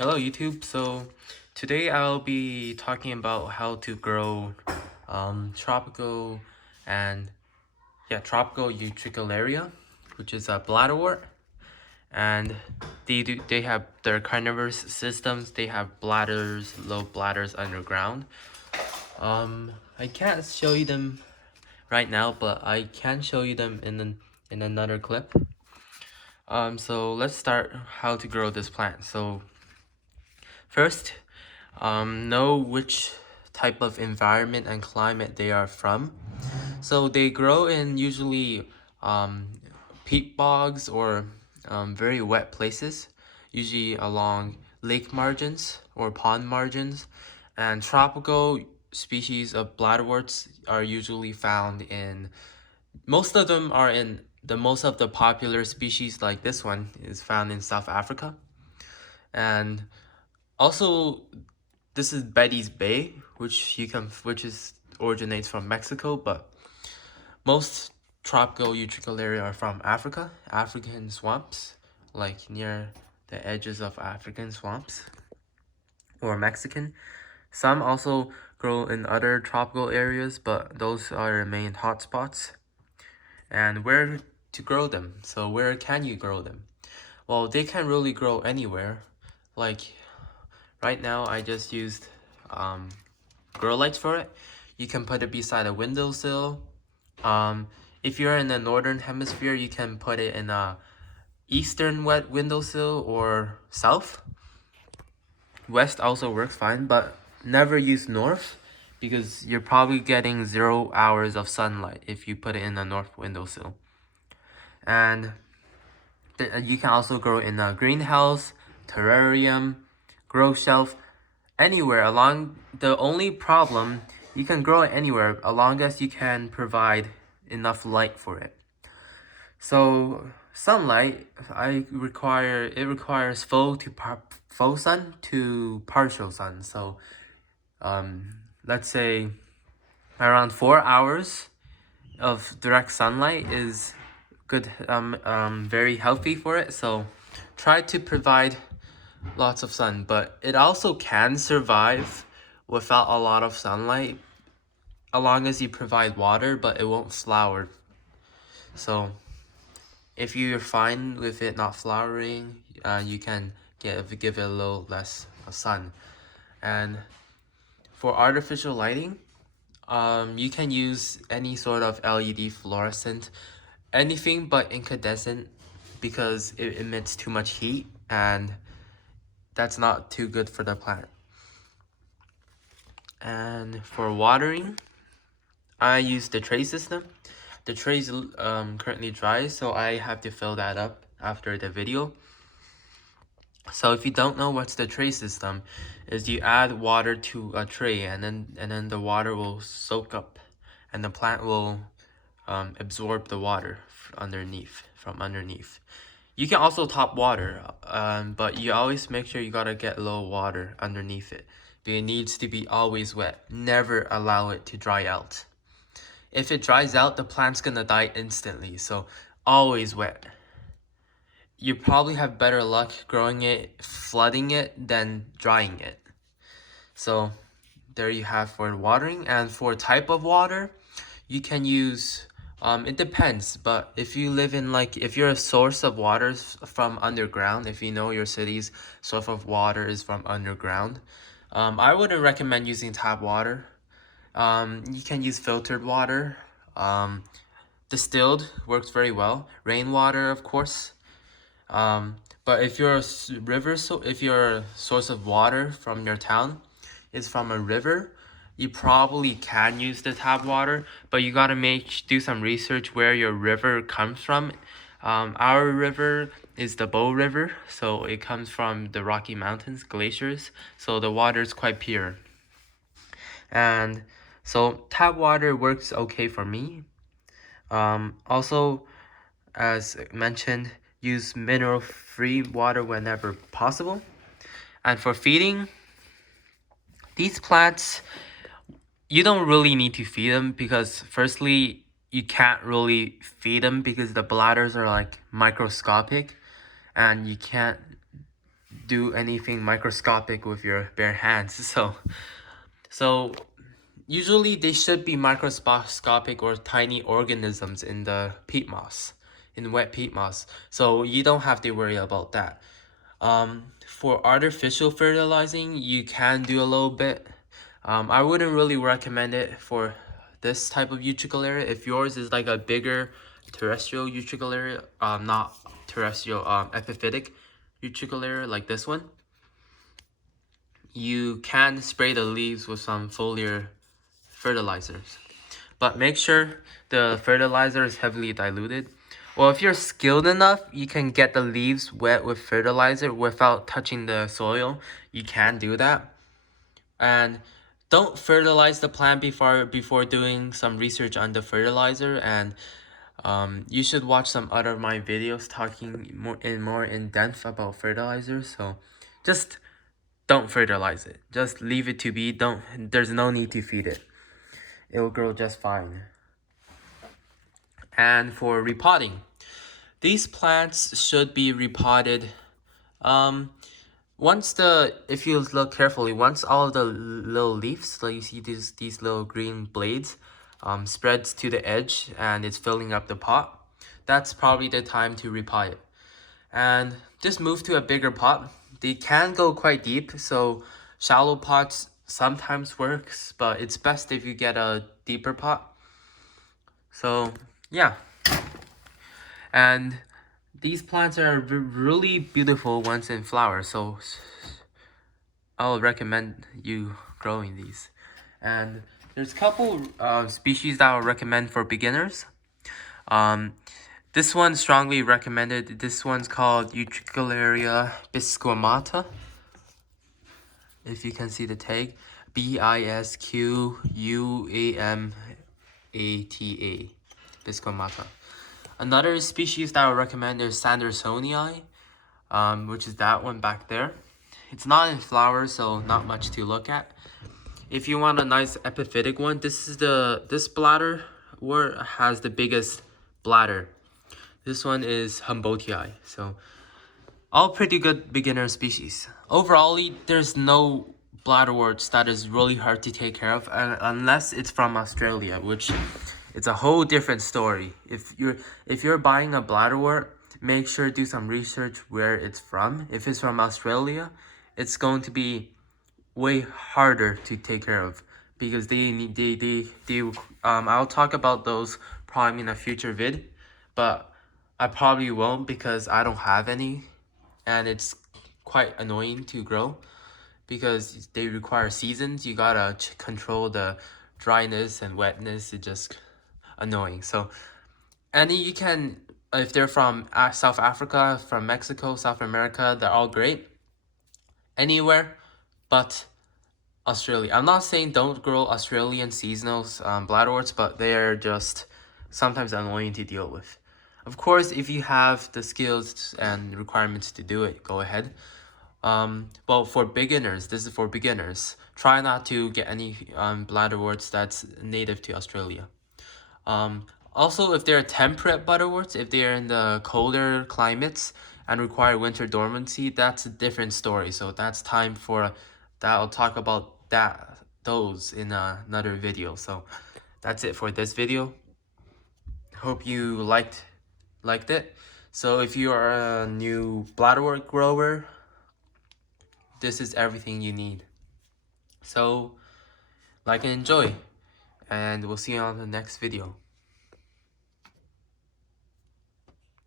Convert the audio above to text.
Hello YouTube. So today I'll be talking about how to grow tropical and tropical Utricularia, which is a bladderwort, and they have their carnivorous systems. They have bladders, low bladders underground. I can't show you them right now, but I can show you them in another clip. So let's start how to grow this plant. So first, know which type of environment and climate they are from. So they grow in usually peat bogs or very wet places, usually along lake margins or pond margins. And tropical species of bladderworts are usually found in, most of them are in, the most of the popular species like this one is found in South Africa. And also, this is Betty's Bay, which is originates from Mexico, but most tropical Utricularia are from Africa, African swamps, like near the edges of African swamps or Mexican. Some also grow in other tropical areas, but those are the main hotspots. And where to grow them? So where can you grow them? Well, they can really grow anywhere. Like right now, I just used grow lights for it. You can put it beside a windowsill. If you're in the northern hemisphere, you can put it in a eastern wet windowsill or south. West also works fine, but never use north because you're probably getting 0 hours of sunlight if you put it in a north windowsill. And you can also grow in a greenhouse, terrarium, grow shelf, anywhere along. The only problem, you can grow it anywhere as long as you can provide enough light for it. So sunlight, it requires full sun to partial sun. So let's say around 4 hours of direct sunlight is good, very healthy for it. So try to provide lots of sun, but it also can survive without a lot of sunlight as long as you provide water, but it won't flower. So if you're fine with it not flowering, you can give it a little less sun. And for artificial lighting, you can use any sort of LED fluorescent, anything but incandescent, because it emits too much heat and that's not too good for the plant. And for watering, I use the tray system. The tray is currently dry, so I have to fill that up after the video. So if you don't know what's the tray system, is you add water to a tray and then the water will soak up and the plant will absorb the water from underneath. You can also top water, but you always make sure you gotta get a little water underneath it. But it needs to be always wet. Never allow it to dry out. If it dries out, the plant's gonna die instantly, so always wet. You probably have better luck growing it, flooding it, than drying it. So there you have for watering. And for type of water, you can use, it depends, but if you live in if your source of water is from underground, if you know your city's source of water is from underground, I wouldn't recommend using tap water. You can use filtered water. Distilled works very well. Rainwater, of course. But if your if your source of water from your town is from a river, you probably can use the tap water, but you gotta do some research where your river comes from. Our river is the Bow River, so it comes from the Rocky Mountains glaciers, so the water is quite pure. And so tap water works okay for me. Also, as mentioned, use mineral-free water whenever possible. And for feeding, these plants, you don't really need to feed them because firstly, you can't really feed them because the bladders are like microscopic and you can't do anything microscopic with your bare hands. So usually they should be microscopic or tiny organisms in the peat moss, in wet peat moss. So you don't have to worry about that. For artificial fertilizing, you can do a little bit. I wouldn't really recommend it for this type of Utricularia. If yours is like a bigger terrestrial Utricularia, not terrestrial, epiphytic Utricularia like this one, you can spray the leaves with some foliar fertilizers. But make sure the fertilizer is heavily diluted. Well, if you're skilled enough, you can get the leaves wet with fertilizer without touching the soil. You can do that. And don't fertilize the plant before doing some research on the fertilizer. And you should watch some other of my videos talking more in depth about fertilizers. So just don't fertilize it. Just leave it to be. There's no need to feed it. It will grow just fine. And for repotting, these plants should be repotted if you look carefully, once all of the little leaves, like you see these little green blades, spreads to the edge and it's filling up the pot, that's probably the time to repot it. And just move to a bigger pot. They can go quite deep, so shallow pots sometimes works, but it's best if you get a deeper pot. So yeah. And these plants are really beautiful once in flower, so I'll recommend you growing these. And there's a couple species that I'll recommend for beginners. This one's strongly recommended. This one's called Utricularia biscoamata. If you can see the tag, bisquuamata, biscoamata. Another species that I would recommend is Sandersonii, which is that one back there. It's not in flower, so not much to look at. If you want a nice epiphytic one, this bladderwort has the biggest bladder. This one is Humboldtii. So all pretty good beginner species. Overall, there's no bladderworts that is really hard to take care of unless it's from Australia, which it's a whole different story. If you're buying a bladderwort, make sure to do some research where it's from. If it's from Australia, it's going to be way harder to take care of because I'll talk about those probably in a future vid, but I probably won't because I don't have any, and it's quite annoying to grow because they require seasons. You gotta control the dryness and wetness. It's just annoying. So you can, if they're from South Africa, from Mexico, South America, they're all great anywhere but Australia. I'm not saying don't grow Australian seasonal bladderworts, but they're just sometimes annoying to deal with. Of course, if you have the skills and requirements to do it, go ahead. Well, for beginners, this is for beginners. Try not to get any bladderworts that's native to Australia. Also, if they're temperate butterworts, if they're in the colder climates and require winter dormancy, that's a different story. So that's time for that. I'll talk about those in another video. So that's it for this video. Hope you liked it. So if you are a new bladderwort grower, this is everything you need. So like and enjoy, and we'll see you on the next video.